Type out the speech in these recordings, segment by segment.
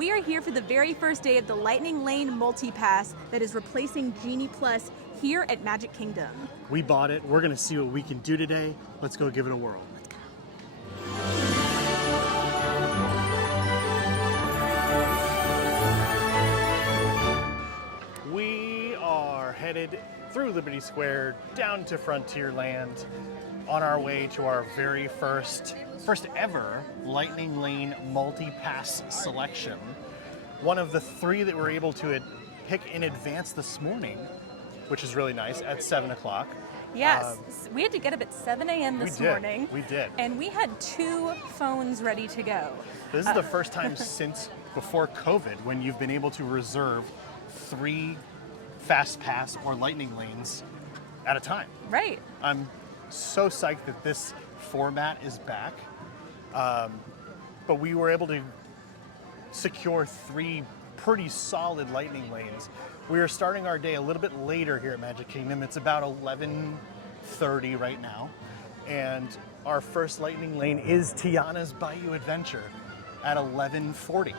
We are here for the very first day of the Lightning Lane multipass that is replacing Genie Plus here at Magic Kingdom. We bought it. We're going to see what we can do today. Let's go give it a whirl. Let's go. We are headed through Liberty Square down to Frontierland on our way to our very first ever Lightning Lane multi-pass selection. One of the 3 that we're able to pick in advance this morning, which is really nice, at 7 o'clock. Yes, we had to get up at 7 a.m. this morning. We did. And we had 2 phones ready to go. This is the first time since before COVID when you've been able to reserve 3 fast pass or lightning lanes at a time. Right. I'm so psyched that this format is back. But we were able to secure 3 pretty solid lightning lanes. We are starting our day a little bit later here at Magic Kingdom. It's about 11:30 right now. And our first lightning lane is Tiana's Bayou Adventure at 11:40.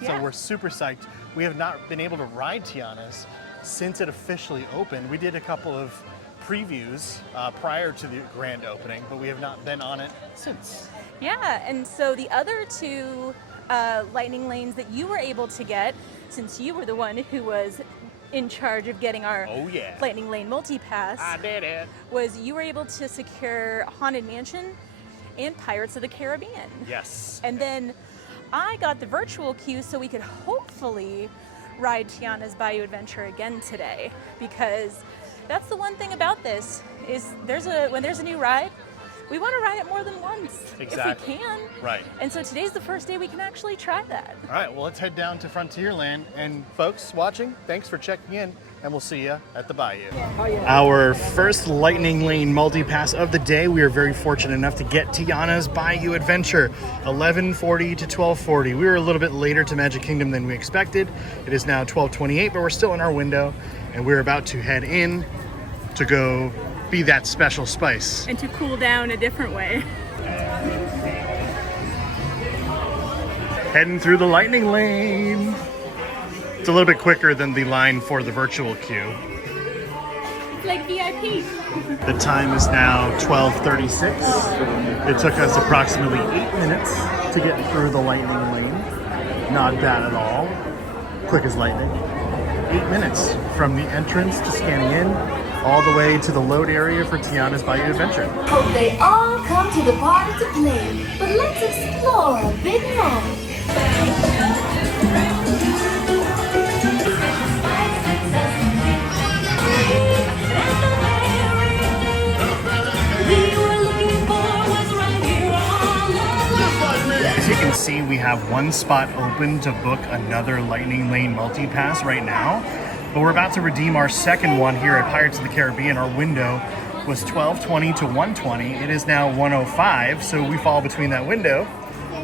Yeah. So we're super psyched. We have not been able to ride Tiana's since it officially opened. We did a couple of previews prior to the grand opening, but we have not been on it since. Yeah, and so the other 2 lightning lanes that you were able to get, since you were the one who was in charge of getting our Lightning Lane multi-pass, I did it. Was you were able to secure Haunted Mansion and Pirates of the Caribbean. Yes. And then I got the virtual queue so we could hopefully ride Tiana's Bayou Adventure again today, because that's the one thing about this is when there's a new ride, we want to ride it more than once Exactly. if we can. Right. And so today's the first day we can actually try that. All right, well, let's head down to Frontierland. And folks watching, thanks for checking in, and we'll see you at the Bayou. Our first Lightning Lane multi-pass of the day. We are very fortunate enough to get Tiana's Bayou Adventure, 11:40 to 12:40. We were a little bit later to Magic Kingdom than we expected. It is now 12:28, but we're still in our window, and we're about to head in to go be that special spice. And to cool down a different way. Heading through the Lightning Lane. It's a little bit quicker than the line for the virtual queue. It's like VIP. The time is now 12:36. It took us approximately 8 minutes to get through the Lightning Lane. Not bad at all. Quick as lightning. 8 minutes from the entrance to scanning in, all the way to the load area for Tiana's Bayou Adventure. Hope they all come to the party to play, but let's explore a bit more. As you can see, we have one spot open to book another Lightning Lane multi-pass right now. But we're about to redeem our second one here at Pirates of the Caribbean. Our window was 12:20 to 1:20. It is now 1:05, so we fall between that window.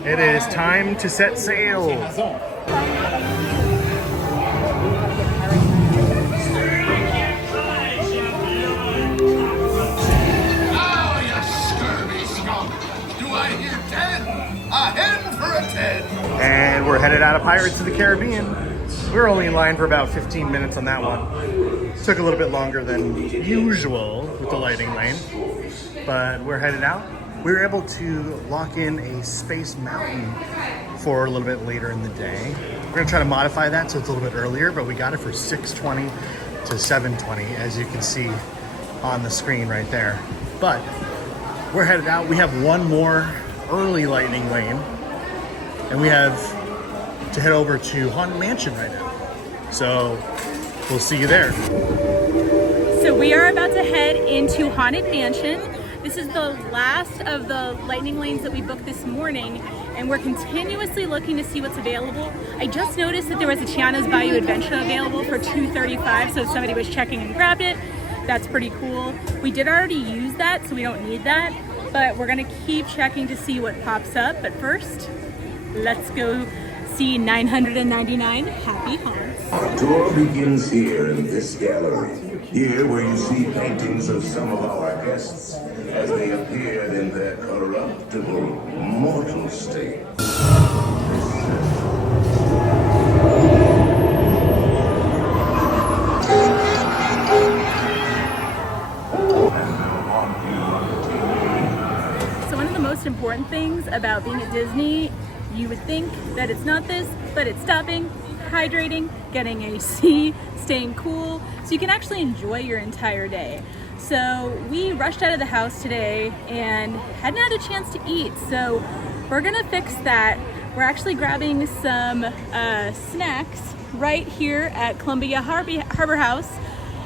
It is time to set sail. Oh, you scurvy skunk! Do I hear 10? A hen for a 10! And we're headed out of Pirates of the Caribbean. We were only in line for about 15 minutes on that one. Took a little bit longer than usual with the Lightning Lane, but we're headed out. We were able to lock in a Space Mountain for a little bit later in the day. We're gonna try to modify that so it's a little bit earlier, but we got it for 6:20 to 7:20, as you can see on the screen right there. But we're headed out. We have one more early Lightning Lane, and we have to head over to Haunted Mansion right now. So we'll see you there. So we are about to head into Haunted Mansion. This is the last of the Lightning Lanes that we booked this morning, and we're continuously looking to see what's available. I just noticed that there was a Tiana's Bayou Adventure available for $235, so if somebody was checking and grabbed it, that's pretty cool. We did already use that, so we don't need that, but we're gonna keep checking to see what pops up. But first, let's go see 999 Happy Haunts. Our tour begins here in this gallery. Here where you see paintings of some of our guests as they appeared in their corruptible, mortal state. about being at Disney, you would think that it's not this, but it's stopping, hydrating, getting AC, staying cool, so you can actually enjoy your entire day. So we rushed out of the house today and hadn't had a chance to eat, so we're gonna fix that. We're actually grabbing some snacks right here at Columbia Harbor House,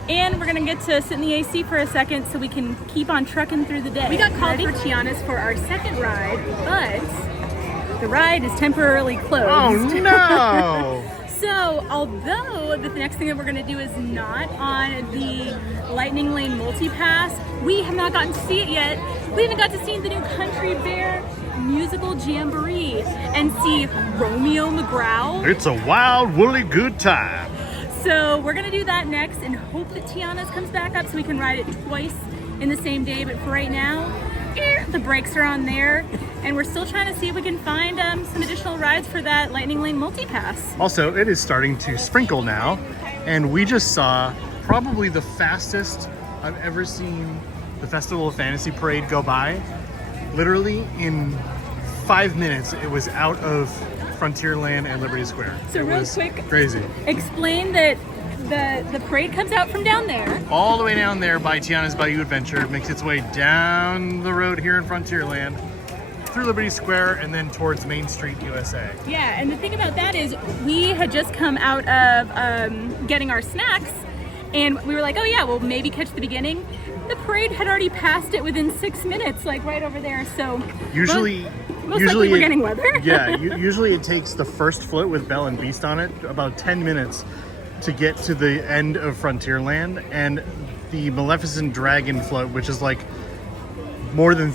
and we're gonna get to sit in the AC for a second so we can keep on trucking through the day. We got called for Tiana's for our second ride, but the ride is temporarily closed. Oh no! So, although the next thing that we're gonna do is not on the Lightning Lane multipass, we have not gotten to see it yet. We haven't got to see the new Country Bear musical jamboree and see Romeo McGraw. It's a wild, woolly good time. So we're gonna do that next and hope that Tiana's comes back up so we can ride it twice in the same day. But for right now, the brakes are on there, and we're still trying to see if we can find some additional rides for that Lightning Lane multipass. Also, it is starting to sprinkle now, and we just saw probably the fastest I've ever seen the Festival of Fantasy Parade go by. Literally in 5 minutes, it was out of Frontierland and Liberty Square. So it real was quick, crazy. Explain that the parade comes out from down there. All the way down there by Tiana's Bayou Adventure, makes its way down the road here in Frontierland, through Liberty Square, and then towards Main Street, USA. Yeah, and the thing about that is we had just come out of getting our snacks, and we were like, oh yeah, we'll maybe catch the beginning. The parade had already passed it within 6 minutes, like right over there. So Usually we're getting weather. Yeah, usually it takes the first float with Belle and Beast on it about 10 minutes to get to the end of Frontierland, and the Maleficent Dragon float, which is like more than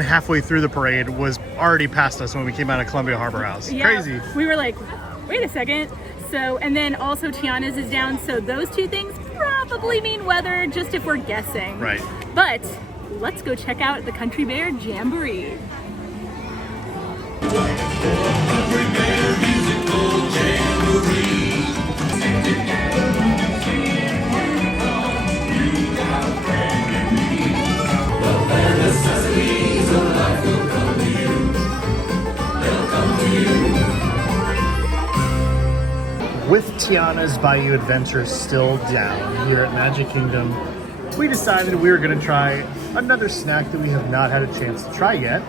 halfway through the parade, was already past us when we came out of Columbia Harbor House. Yeah, crazy. We were like, wait a second. So, and then also Tiana's is down, so those two things probably mean weather, just if we're guessing. Right. But let's go check out the Country Bear Jamboree. With Tiana's Bayou Adventure still down here at Magic Kingdom, we decided we were going to try another snack that we have not had a chance to try yet.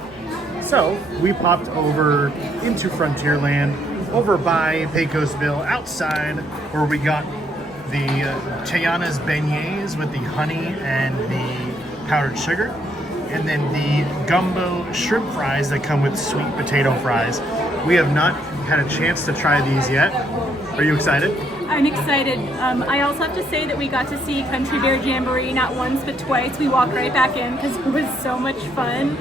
So we popped over into Frontierland, over by Pecos Bill, outside where we got the Tiana's beignets with the honey and the powdered sugar, and then the gumbo shrimp fries that come with sweet potato fries. We have not had a chance to try these yet. Are you excited? I'm excited. I also have to say that we got to see Country Bear Jamboree not once but twice. We walked right back in because it was so much fun.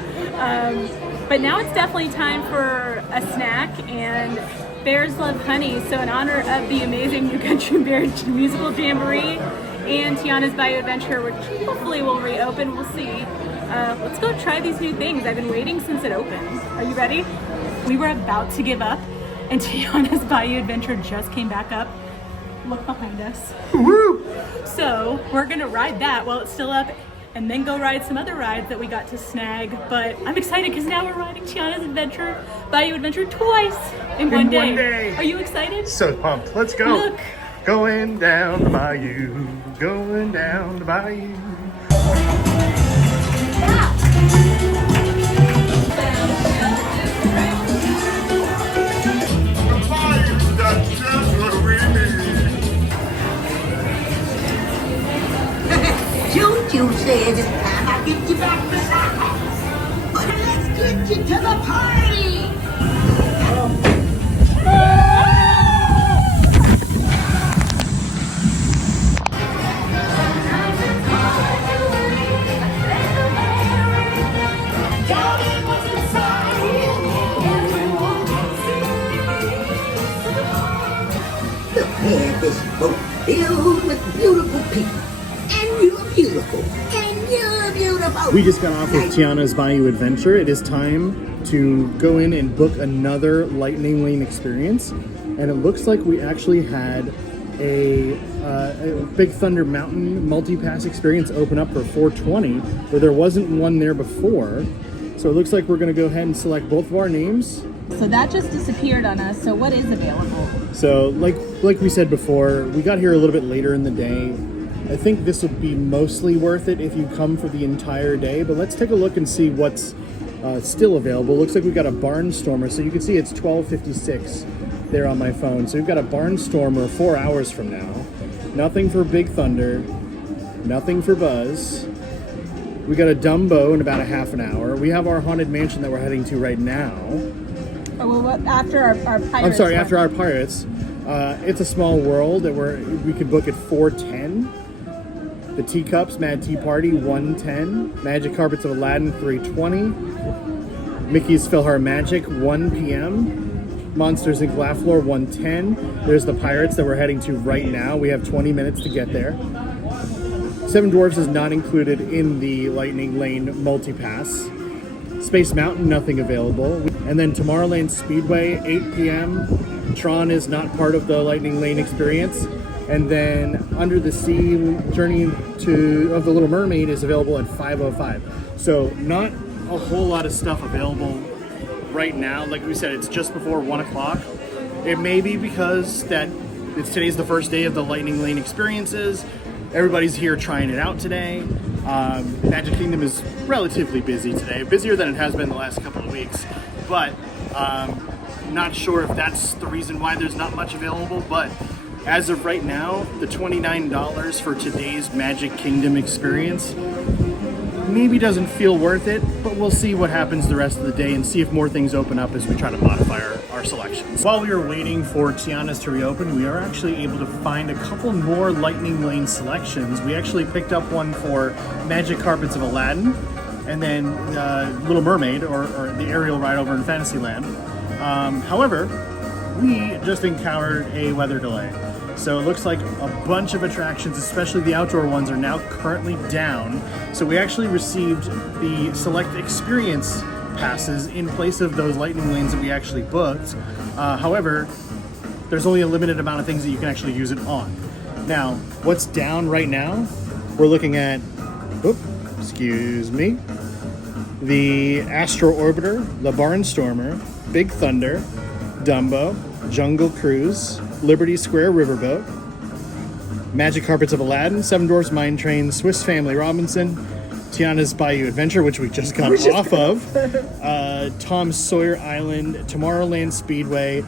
But now it's definitely time for a snack, and bears love honey. So in honor of the amazing new Country Bear Musical Jamboree and Tiana's Bayou Adventure, which hopefully will reopen, we'll see. Let's go try these new things. I've been waiting since it opened. Are you ready? We were about to give up, and Tiana's Bayou Adventure just came back up. Look behind us. Woo! So we're gonna ride that while it's still up, and then go ride some other rides that we got to snag. But I'm excited because now we're riding Tiana's Bayou Adventure twice in one day. Are you excited? So pumped. Let's go. Look. Going down the bayou, going down the bayou. Don't you say it is time I get you back to soccer. But let's get you to the party. Look here, this boat filled with beautiful people. And you're beautiful. And you're beautiful. We just got off with Tiana's Bayou Adventure. It is time to go in and book another Lightning Lane experience. And it looks like we actually had a Big Thunder Mountain multipass experience open up for 420, where there wasn't one there before. So it looks like we're going to go ahead and select both of our names. So that just disappeared on us. So what is available? So like we said before, we got here a little bit later in the day. I think this would be mostly worth it if you come for the entire day, but let's take a look and see what's still available. Looks like we've got a Barnstormer, so you can see it's 12:56 there on my phone. So we've got a Barnstormer 4 hours from now. Nothing for Big Thunder, nothing for Buzz. We got a Dumbo in about a half an hour. We have our Haunted Mansion that we're heading to right now. Oh, well, what, after our Pirates? I'm sorry, after our Pirates. It's a Small World that we could book at 4:10. The Teacups, Mad Tea Party, 1:10. Magic Carpets of Aladdin, 3:20. Mickey's PhilharMagic, 1 p.m. Monsters Inc. Laugh Floor, 1:10. There's the Pirates that we're heading to right now. We have 20 minutes to get there. Seven Dwarfs is not included in the Lightning Lane multipass. Space Mountain, nothing available. And then Tomorrowland Speedway, 8 p.m. Tron is not part of the Lightning Lane experience. And then Under the Sea Journey of the Little Mermaid is available at 5:05. So not a whole lot of stuff available right now. Like we said, it's just before 1 o'clock. It may be because today's the first day of the Lightning Lane experiences. Everybody's here trying it out today. Magic Kingdom is relatively busy today, busier than it has been the last couple of weeks. But not sure if that's the reason why there's not much available. But as of right now, the $29 for today's Magic Kingdom experience maybe doesn't feel worth it, but we'll see what happens the rest of the day and see if more things open up as we try to modify our selections. While we were waiting for Tiana's to reopen, we are actually able to find a couple more Lightning Lane selections. We actually picked up one for Magic Carpets of Aladdin, and then Little Mermaid, or the Ariel ride over in Fantasyland. However, we just encountered a weather delay. So it looks like a bunch of attractions, especially the outdoor ones, are now currently down. So we actually received the Select Experience passes in place of those Lightning Lanes that we actually booked. However, there's only a limited amount of things that you can actually use it on. Now, what's down right now? We're looking at, the Astro Orbiter, the Barnstormer, Big Thunder, Dumbo, Jungle Cruise, Liberty Square Riverboat, Magic Carpets of Aladdin, Seven Dwarfs Mine Train, Swiss Family Robinson, Tiana's Bayou Adventure, which we just got off of, Tom Sawyer Island, Tomorrowland Speedway.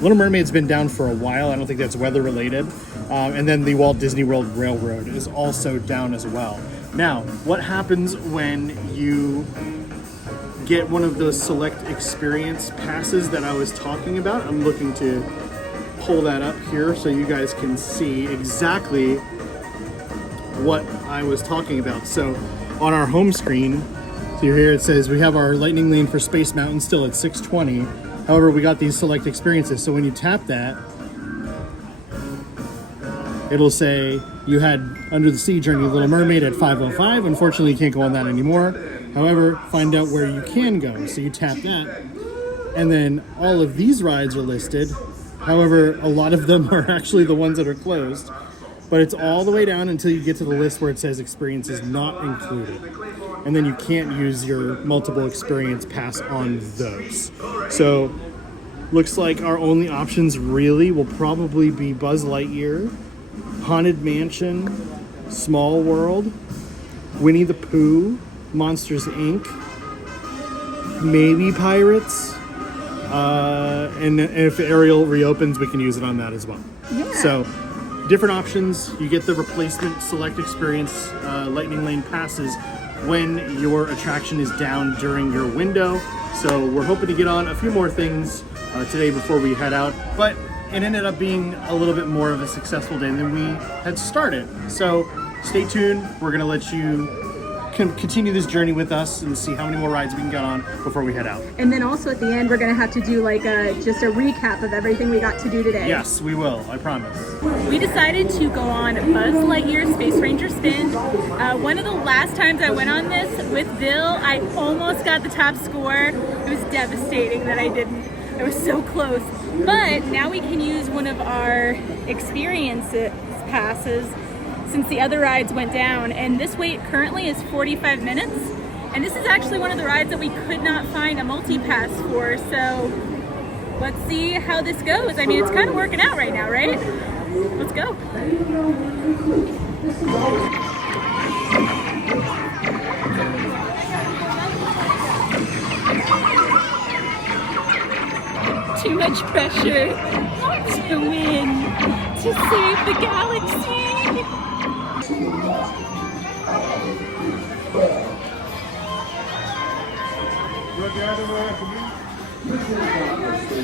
Little Mermaid's been down for a while. I don't think that's weather related. And then the Walt Disney World Railroad is also down as well. Now, what happens when you get one of those Select Experience passes that I was talking about? I'm looking to pull that up here so you guys can see exactly what I was talking about. So on our home screen, so here it says we have our Lightning Lane for Space Mountain still at 6:20. However, we got these Select Experiences. So when you tap that, it'll say you had Under the Sea Journey of Little Mermaid at 5:05. Unfortunately, you can't go on that anymore. However, find out where you can go. So you tap that, and then all of these rides are listed. However, a lot of them are actually the ones that are closed. But it's all the way down until you get to the list where it says experiences not included. And then you can't use your multiple experience pass on those. So, looks like our only options really will probably be Buzz Lightyear, Haunted Mansion, Small World, Winnie the Pooh, Monsters Inc., maybe Pirates, and if Ariel reopens, we can use it on that as well. Yeah. So, different options. You get the replacement Select Experience Lightning Lane passes when your attraction is down during your window. So we're hoping to get on a few more things today before we head out, but it ended up being a little bit more of a successful day than we had started. So stay tuned. We're gonna let you continue this journey with us and see how many more rides we can get on before we head out. And then also at the end, we're gonna have to do like just a recap of everything we got to do today. Yes, we will, I promise. We decided to go on Buzz Lightyear Space Ranger Spin. One of the last times I went on this with Bill, I almost got the top score. It was devastating that I didn't. I was so close. But now we can use one of our experience passes since the other rides went down, and this wait currently is 45 minutes. And this is actually one of the rides that we could not find a multi-pass for, so let's see how this goes. I mean, it's kind of working out right now, right? Let's go. Too much pressure to win, to save the galaxy.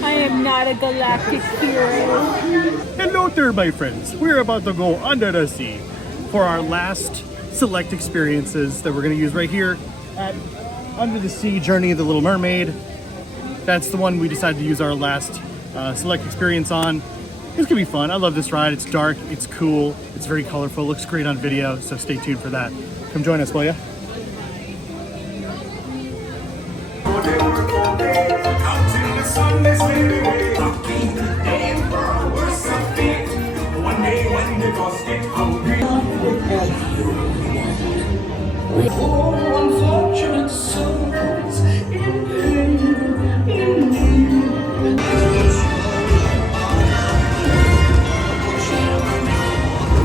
I am not a galactic hero. Hello there, my friends. We're about to go under the sea for our last select experiences that we're going to use right here at Under the Sea Journey of the Little Mermaid. That's the one we decided to use our last select experience on. It's gonna be fun. I love this ride. It's dark, it's cool, it's very colorful, looks great on video, so stay tuned for that. Come join us, will ya?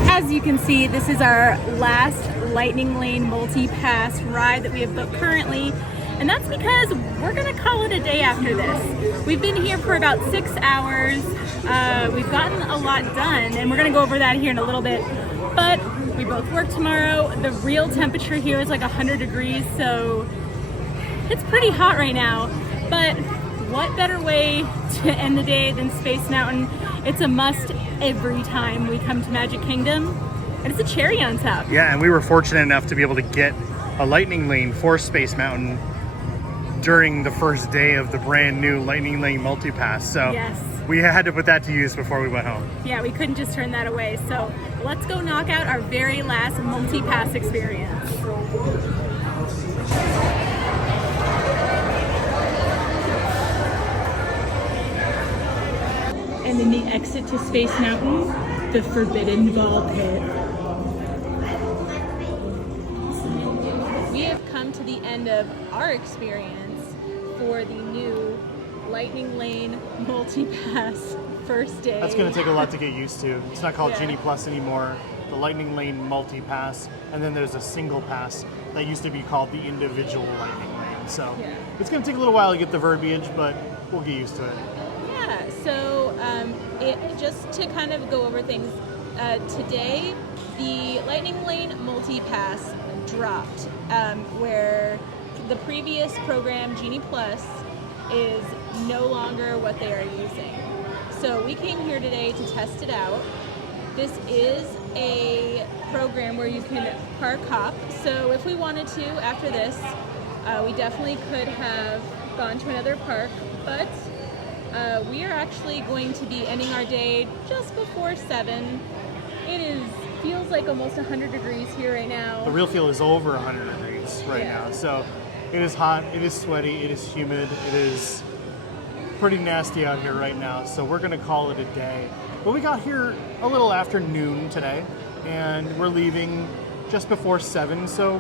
As you can see, this is our last Lightning Lane multi-pass ride that we have booked currently, and that's because we're gonna call it a day after this. We've been here for about 6 hours. We've gotten a lot done, and we're gonna go over that here in a little bit, but we both work tomorrow. The real temperature here is like 100 degrees, so it's pretty hot right now, but what better way to end the day than Space Mountain? It's a must every time we come to Magic Kingdom, and it's a cherry on top. Yeah, and we were fortunate enough to be able to get a Lightning Lane for Space Mountain during the first day of the brand new Lightning Lane multipass. So yes, we had to put that to use before we went home. Yeah, we couldn't just turn that away. So let's go knock out our very last multi-pass experience. And then the exit to Space Mountain, the Forbidden Ball Pit. We have come to the end of our experience for the new Lightning Lane multi-pass first day. That's going to take a lot to get used to. It's not called Yeah. Genie Plus anymore. The Lightning Lane multi-pass, and then there's a single pass that used to be called the individual Lightning Lane. So Yeah. it's going to take a little while to get the verbiage, but we'll get used to it. Yeah, so just to kind of go over things, today the Lightning Lane multi-pass dropped, where the previous program, Genie Plus, is no longer what they are using. So we came here today to test it out. This is a program where you can park hop. So if we wanted to, after this, we definitely could have gone to another park, but we are actually going to be ending our day just before 7. It feels like almost 100 degrees here right now. The real feel is over 100 degrees right Yeah. now. So it is hot, it is sweaty, it is humid, it is pretty nasty out here right now. So we're gonna call it a day. But we got here a little after noon today, and we're leaving just before 7. So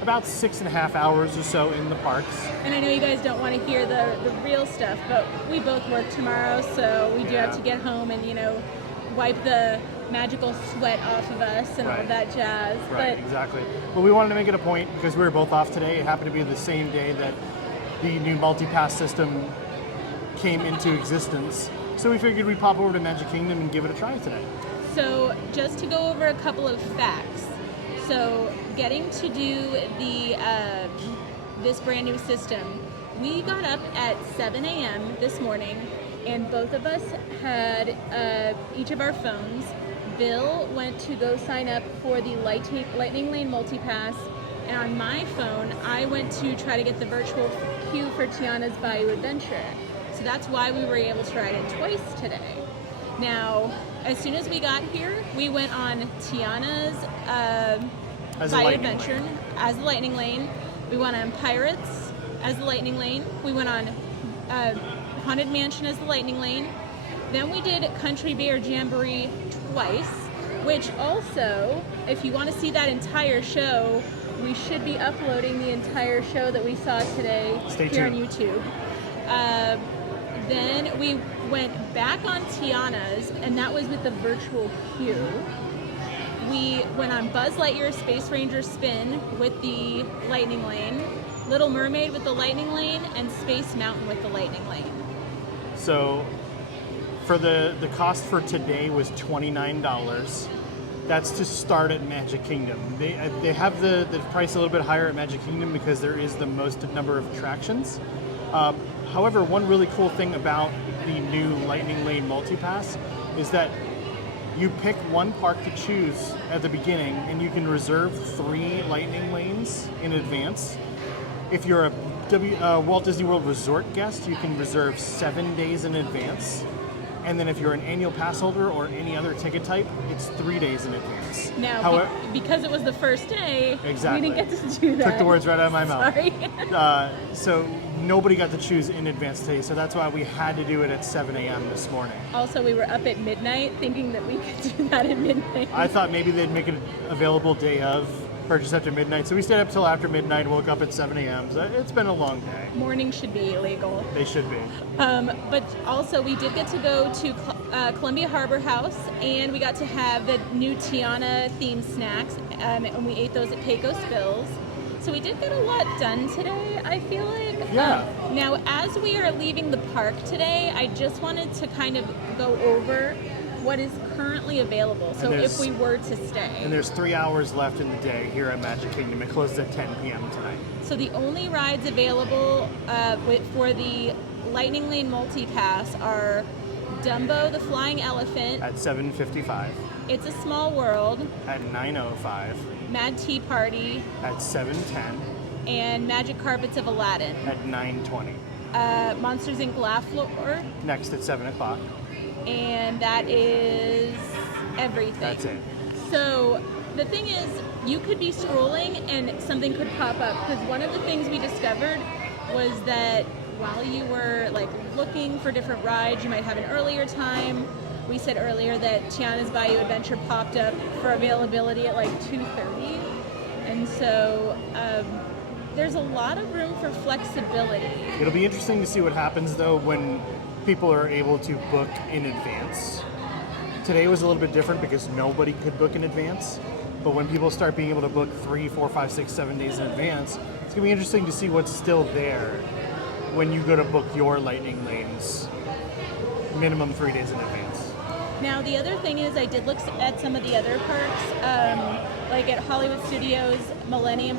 about 6.5 hours or so in the parks. And I know you guys don't want to hear the real stuff, but we both work tomorrow, so we do have to get home and, wipe the magical sweat off of us and all Right. that jazz. Right, exactly. But we wanted to make it a point because we were both off today. It happened to be the same day that the new multi-pass system came into existence. So we figured we'd pop over to Magic Kingdom and give it a try today. So just to go over a couple of facts. So getting to do this brand new system, we got up at 7 a.m. this morning, and both of us had each of our phones. Bill went to go sign up for the Lightning Lane multipass, and on my phone, I went to try to get the virtual queue for Tiana's Bayou Adventure. So that's why we were able to ride it twice today. Now, as soon as we got here, we went on Tiana's Bayou Adventure as the Lightning Lane. We went on Pirates as the Lightning Lane. We went on Haunted Mansion as the Lightning Lane. Then we did Country Bear Jamboree twice, which also, if you want to see that entire show, we should be uploading the entire show that we saw today Stay here on tuned. YouTube. Then we went back on Tiana's, and that was with the virtual queue. We went on Buzz Lightyear Space Ranger Spin with the Lightning Lane, Little Mermaid with the Lightning Lane, and Space Mountain with the Lightning Lane. So for the cost for today was $29. That's to start at Magic Kingdom. They have the price a little bit higher at Magic Kingdom because there is the most number of attractions. However, one really cool thing about the new Lightning Lane multipass is that you pick one park to choose at the beginning, and you can reserve 3 Lightning Lanes in advance. If you're a Walt Disney World Resort guest, you can reserve 7 days in advance. And then if you're an annual pass holder or any other ticket type, it's 3 days in advance. Now, However, because it was the first day, Exactly. we didn't get to do that. Took the words right out of my mouth. Sorry. So nobody got to choose in advance today, so that's why we had to do it at 7 a.m. this morning. Also, we were up at midnight thinking that we could do that at midnight. I thought maybe they'd make it available day of, purchase after midnight. So we stayed up till after midnight, woke up at 7 a.m. So it's been a long day. Morning should be illegal. They should be. But also, we did get to go to Columbia Harbor House, and we got to have the new Tiana themed snacks, and we ate those at Pecos Bills. So we did get a lot done today, I feel like. Yeah. Now, as we are leaving the park today, I just wanted to kind of go over what is currently available. So if we were to stay. And there's 3 hours left in the day here at Magic Kingdom. It closes at 10 p.m. tonight. So the only rides available for the Lightning Lane Multipass are Dumbo the Flying Elephant, At 7:55, It's a Small World, at 9:05, Mad Tea Party, at 7:10, and Magic Carpets of Aladdin. at 9:20. Monsters Inc. Laugh Floor, Next at 7 o'clock. and that is everything. That's it. So the thing is, you could be scrolling and something could pop up, because one of the things we discovered was that while you were like looking for different rides, you might have an earlier time. We said earlier that Tiana's Bayou Adventure popped up for availability at like 2:30, and so there's a lot of room for flexibility. It'll be interesting to see what happens though when people are able to book in advance. Today was a little bit different because nobody could book in advance, but when people start being able to book 3, 4, 5, 6, 7 days in advance, it's gonna be interesting to see what's still there when you go to book your Lightning Lanes minimum 3 days in advance. Now, the other thing is, I did look at some of the other parks, like at Hollywood Studios, Millennium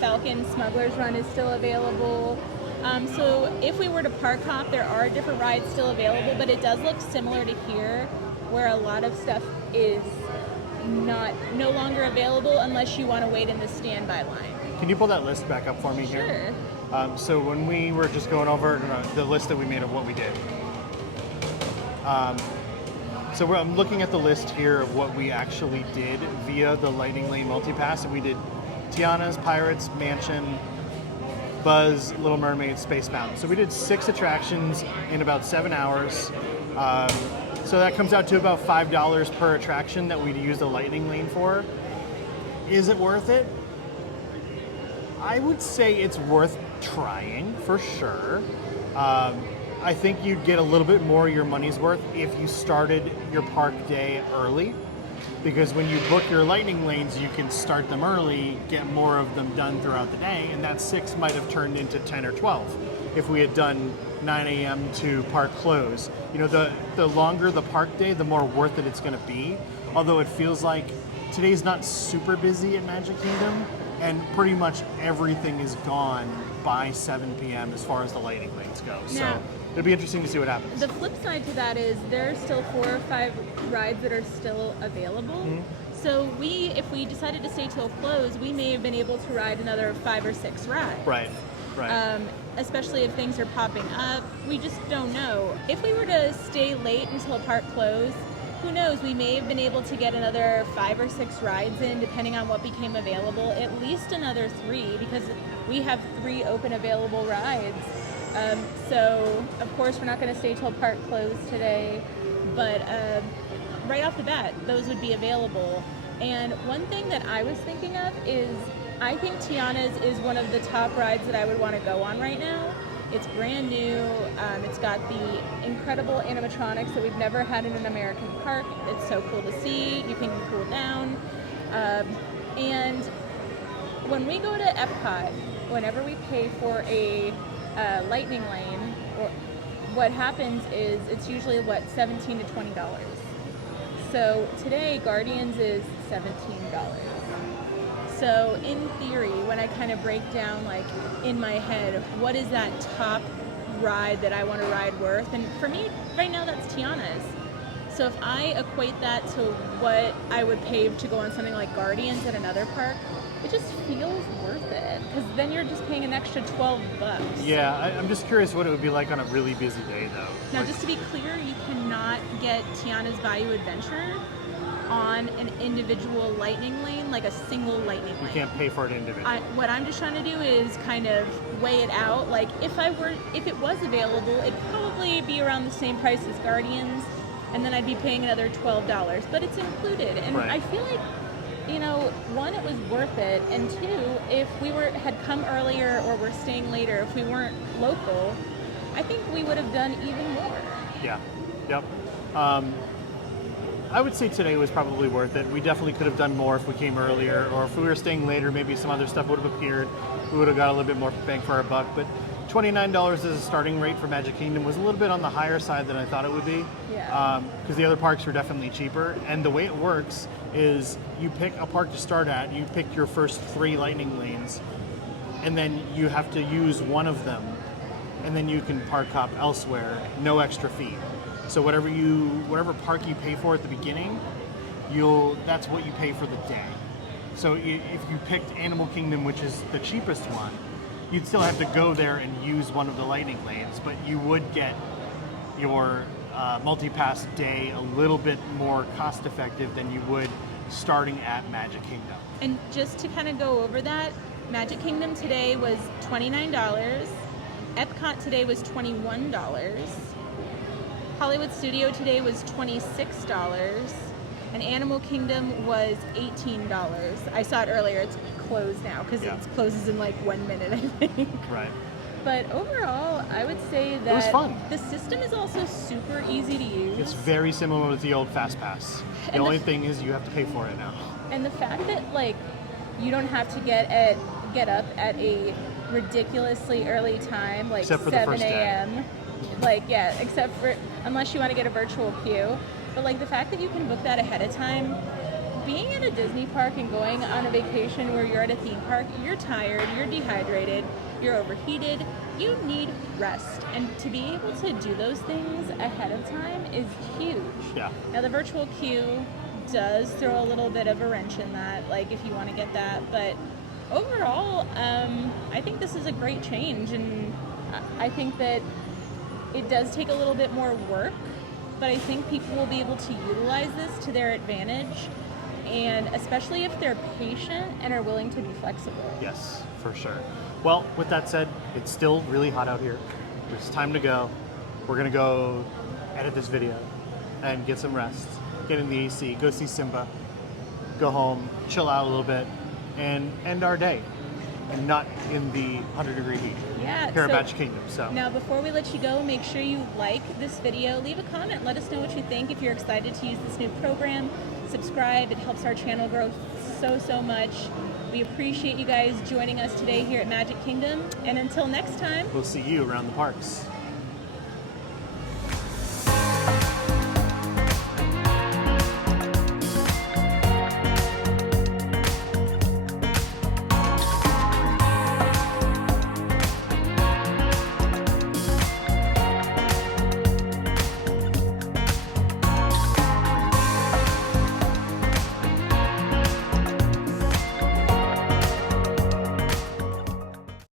Falcon Smuggler's Run is still available. So if we were to park hop, there are different rides still available, but it does look similar to here, where a lot of stuff is no longer available unless you want to wait in the standby line. Can you pull that list back up for me here? Sure. So when we were just going over the list that we made of what we did. I'm looking at the list here of what we actually did via the Lightning Lane Multipass. And we did Tiana's, Pirates, Mansion, Buzz, Little Mermaid, Space Mountain. So we did 6 attractions in about 7 hours. So that comes out to about $5 per attraction that we'd use the Lightning Lane for. Is it worth it? I would say it's worth trying for sure. I think you'd get a little bit more of your money's worth if you started your park day early, because when you book your Lightning Lanes, you can start them early, get more of them done throughout the day, and that 6 might have turned into 10 or 12 if we had done 9 a.m. to park close. You know, the longer the park day, the more worth it it's going to be, although it feels like today's not super busy at Magic Kingdom, and pretty much everything is gone by 7 p.m. as far as the Lightning Lanes go. So Now, it'll be interesting to see what happens. the flip side to that is there are still 4 or 5 rides that are still available. Mm-hmm. So if we decided to stay till close, we may have been able to ride another 5 or 6 rides. Right. Especially if things are popping up. We just don't know. If we were to stay late until a park closed, who knows, we may have been able to get another 5 or 6 rides in, depending on what became available, at least another 3, because we have 3 open available rides. So, of course, we're not going to stay till park closed today, but right off the bat, those would be available. And one thing that I was thinking of is, I think Tiana's is one of the top rides that I would want to go on right now. It's brand new. It's got the incredible animatronics that we've never had in an American park. It's so cool to see. You can cool down. And when we go to Epcot, whenever we pay for a lightning lane, what happens is it's usually $17 to $20. So today, Guardians is $17. So in theory, when I kind of break down, like in my head, what is that top ride that I want to ride worth? And for me, right now, that's Tiana's. So if I equate that to what I would pay to go on something like Guardians at another park, it just feels worth it. Because then you're just paying an extra $12. Yeah, I'm just curious what it would be like on a really busy day, though. Now, just to be clear, you cannot get Tiana's Bayou Adventure on an individual lightning lane, like a single lightning lane. You can't pay for it individually. What I'm just trying to do is kind of weigh it out. Like if it was available, it'd probably be around the same price as Guardians, and then I'd be paying another $12. But it's included, and Right. I feel like, one, it was worth it, and two, if we had come earlier or we're staying later, if we weren't local, I think we would have done even more. Yeah. Yep. I would say today was probably worth it. We definitely could have done more if we came earlier, or if we were staying later, maybe some other stuff would have appeared. We would have got a little bit more bang for our buck. But $29 as a starting rate for Magic Kingdom was a little bit on the higher side than I thought it would be. Yeah. Because the other parks were definitely cheaper. And the way it works is you pick a park to start at, you pick your first 3 lightning lanes, and then you have to use one of them, and then you can park hop elsewhere, no extra fee. So whatever park you pay for at the beginning, that's what you pay for the day. So if you picked Animal Kingdom, which is the cheapest one, you'd still have to go there and use one of the lightning lanes, but you would get your multipass day a little bit more cost effective than you would starting at Magic Kingdom. And just to kind of go over that, Magic Kingdom today was $29. Epcot today was $21. Hollywood Studio today was $26. And Animal Kingdom was $18. I saw it earlier. It's closed now because it closes in like 1 minute, I think. Right. But overall, I would say that It was fun. The system is also super easy to use. It's very similar with the old fastpass. The only thing is you have to pay for it now. And the fact that like you don't have to get up at a ridiculously early time, like Except for the 7 first day. a.m. Like except for unless you want to get a virtual queue. But like the fact that you can book that ahead of time, being at a Disney park and going on a vacation where you're at a theme park, you're tired, you're dehydrated, you're overheated, you need rest. And to be able to do those things ahead of time is huge. Yeah. Now the virtual queue does throw a little bit of a wrench in that, like if you want to get that. But overall, I think this is a great change, and I think that it does take a little bit more work, but I think people will be able to utilize this to their advantage, and especially if they're patient and are willing to be flexible. Yes, for sure. Well, with that said, it's still really hot out here. It's time to go. We're gonna go edit this video and get some rest, get in the AC, go see Simba, go home, chill out a little bit, and end our day, and not in the 100-degree heat. Yeah. Here at Magic Kingdom. So now, before we let you go, make sure you like this video, leave a comment, let us know what you think. If you're excited to use this new program, subscribe. It helps our channel grow so much. We appreciate you guys joining us today here at Magic Kingdom. And until next time, we'll see you around the parks.